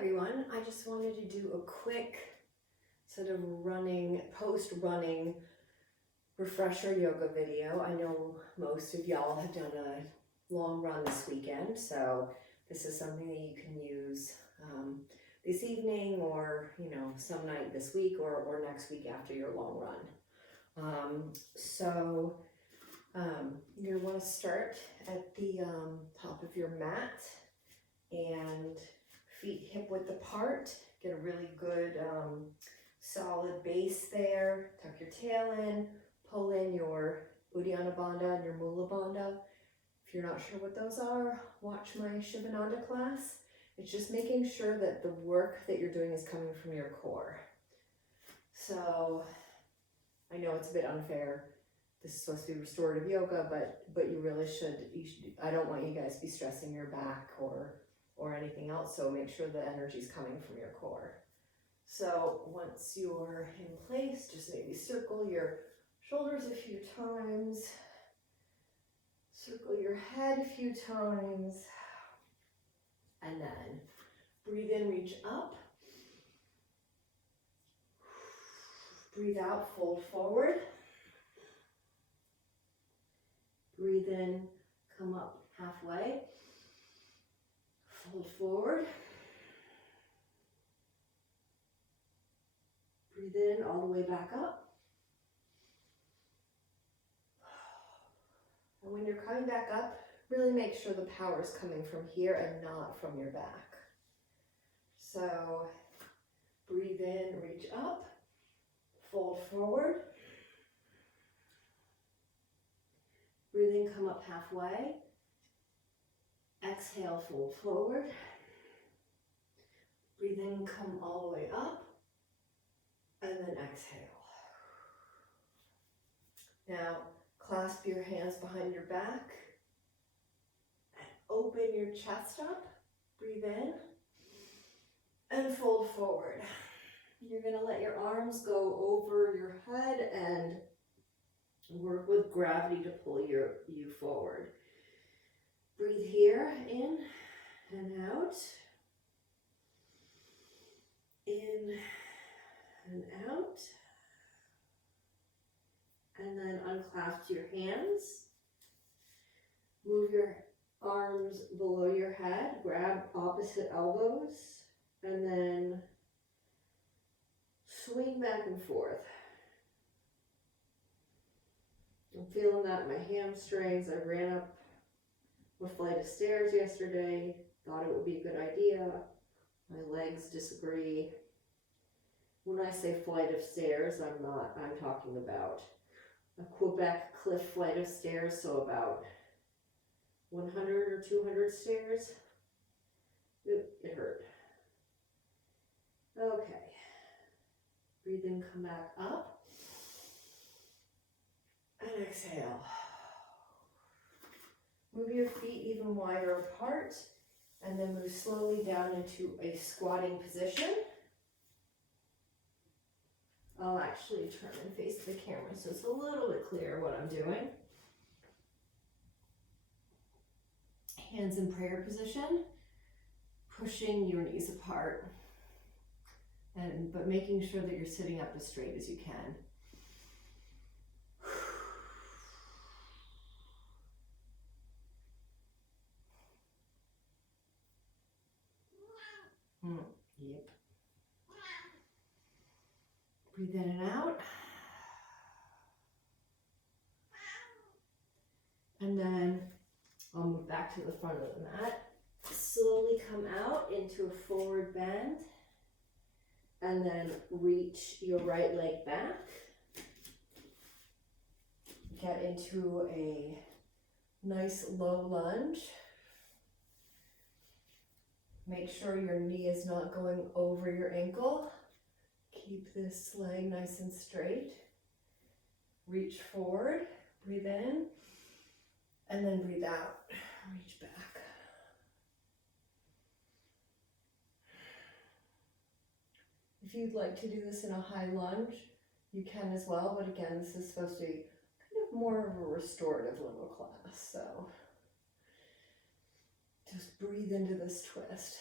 everyone. I just wanted to do a quick sort of post-running refresher yoga video. I know most of y'all have done a long run this weekend, so this is something that you can use this evening or, some night this week or next week after your long run. You're going to want to start at the top of your mat and feet hip-width apart. Get a really good solid base there. Tuck your tail in, pull in your Uddiyana Bandha and your Mula Bandha. If you're not sure what those are, watch my Shivananda class. It's just making sure that the work that you're doing is coming from your core. So I know it's a bit unfair. This is supposed to be restorative yoga, but you really should. I don't want you guys to be stressing your back or anything else, so make sure the energy is coming from your core. So once you're in place, just maybe circle your shoulders a few times, circle your head a few times, and then breathe in, reach up. Breathe out, fold forward. Breathe in, come up halfway. Fold forward. Breathe in all the way back up. And when you're coming back up, really make sure the power is coming from here and not from your back. So breathe in, reach up, fold forward. Breathe in, come up halfway. Exhale, fold forward. Breathe in, come all the way up. And then exhale. Now, clasp your hands behind your back. And open your chest up. Breathe in. And fold forward. You're going to let your arms go over your head and work with gravity to pull you forward. Breathe here, in and out. In and out. And then unclasp your hands. Move your arms below your head. Grab opposite elbows. And then swing back and forth. I'm feeling that in my hamstrings. I ran up a flight of stairs yesterday, thought it would be a good idea. My legs disagree. When I say flight of stairs, I'm talking about a Quebec cliff flight of stairs, so about 100 or 200 stairs. It hurt. Okay. Breathe in, come back up. And exhale. Move your feet even wider apart, and then move slowly down into a squatting position. I'll actually turn and face the camera so it's a little bit clearer what I'm doing. Hands in prayer position, pushing your knees apart, but making sure that you're sitting up as straight as you can. Yep. Breathe in and out. And then I'll move back to the front of the mat. Slowly come out into a forward bend. And then reach your right leg back. Get into a nice low lunge. Make sure your knee is not going over your ankle. Keep this leg nice and straight. Reach forward, breathe in, and then breathe out. Reach back. If you'd like to do this in a high lunge, you can as well, but again, this is supposed to be kind of more of a restorative little class, so just breathe into this twist.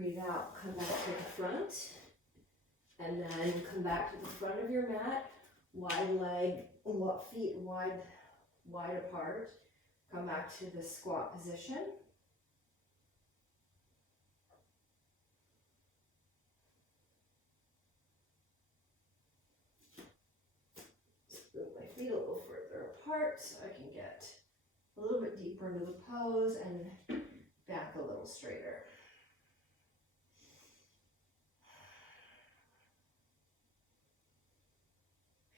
Breathe out, come back to the front, and then come back to the front of your mat, wide leg, feet wide apart. Come back to the squat position. Move my feet a little further apart so I can get a little bit deeper into the pose and back a little straighter.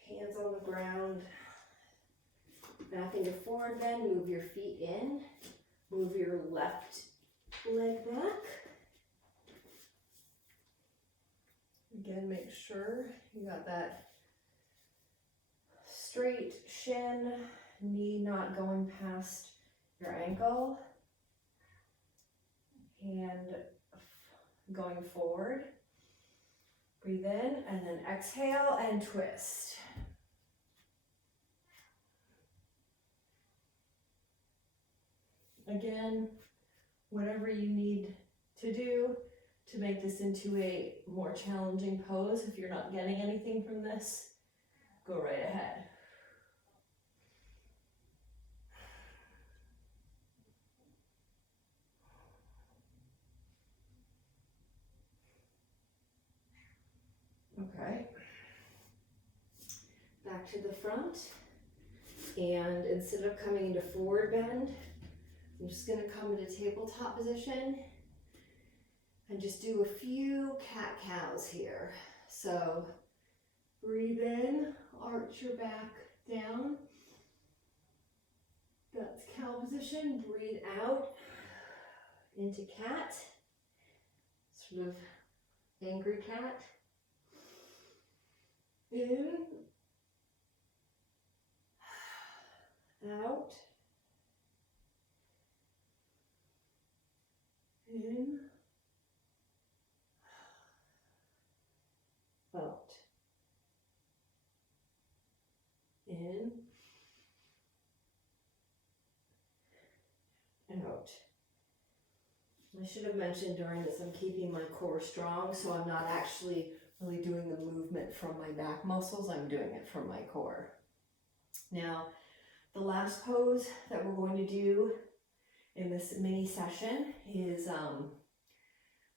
Hands on the ground. Back into forward bend, move your feet in. Move your left leg back. Again, make sure you got that straight shin, knee not going past your ankle. Hand going forward. Breathe in and then exhale and twist. Again, whatever you need to do to make this into a more challenging pose. If you're not getting anything from this, go right ahead. Okay. Back to the front. And instead of coming into forward bend, I'm just going to come into tabletop position and just do a few cat-cows here. So breathe in, arch your back down. That's cow position. Breathe out into cat. Sort of angry cat. In. Out. In. Out. In. And out. I should have mentioned during this, I'm keeping my core strong, so I'm not actually really doing the movement from my back muscles, I'm doing it from my core. Now, the last pose that we're going to do in this mini session is, I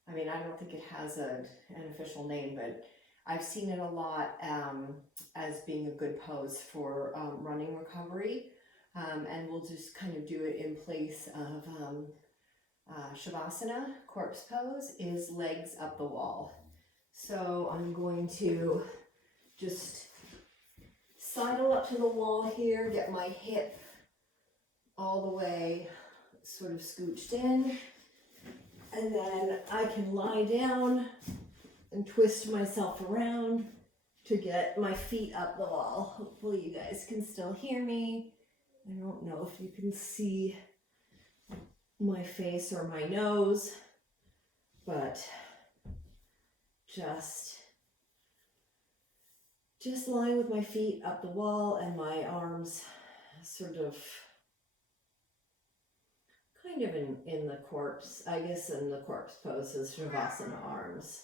don't think it has an official name, but I've seen it a lot as being a good pose for running recovery. And we'll just kind of do it in place of Shavasana, corpse pose, is legs up the wall. So I'm going to just sidle up to the wall here, get my hip all the way sort of scooched in, and then I can lie down and twist myself around to get my feet up the wall. Hopefully you guys can still hear me. I don't know if you can see my face or my nose, but just lying with my feet up the wall and my arms sort of kind of in the corpse, I guess in the corpse pose is Shavasana arms.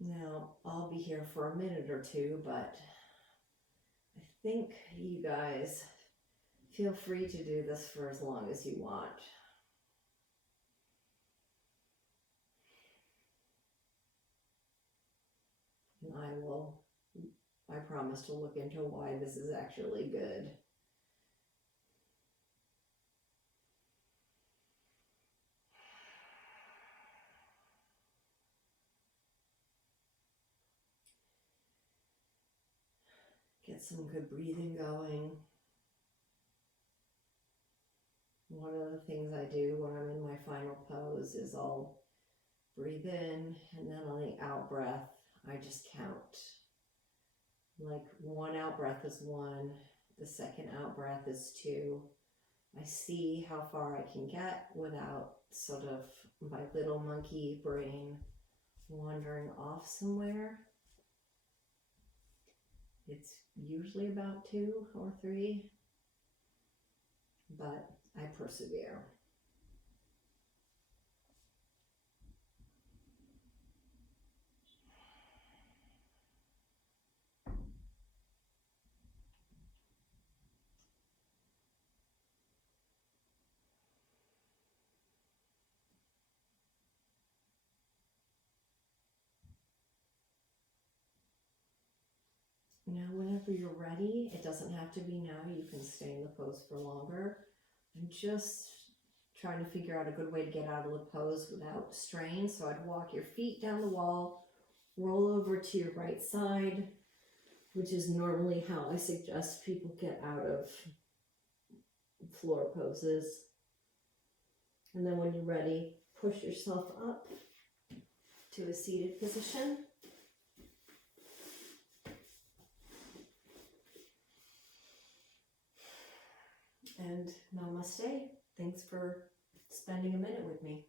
Now, I'll be here for a minute or two, but I think you guys feel free to do this for as long as you want. And I promise to look into why this is actually good. Get some good breathing going. One of the things I do when I'm in my final pose is I'll breathe in, and then on the out breath, I just count. Like one out breath is 1, the second out breath is 2. I see how far I can get without sort of my little monkey brain wandering off somewhere. It's usually about 2 or 3. but I persevere. Now, whenever you're ready, it doesn't have to be now, you can stay in the pose for longer. I'm just trying to figure out a good way to get out of the pose without strain. So I'd walk your feet down the wall, roll over to your right side, which is normally how I suggest people get out of floor poses. And then when you're ready, push yourself up to a seated position. And namaste. Thanks for spending a minute with me.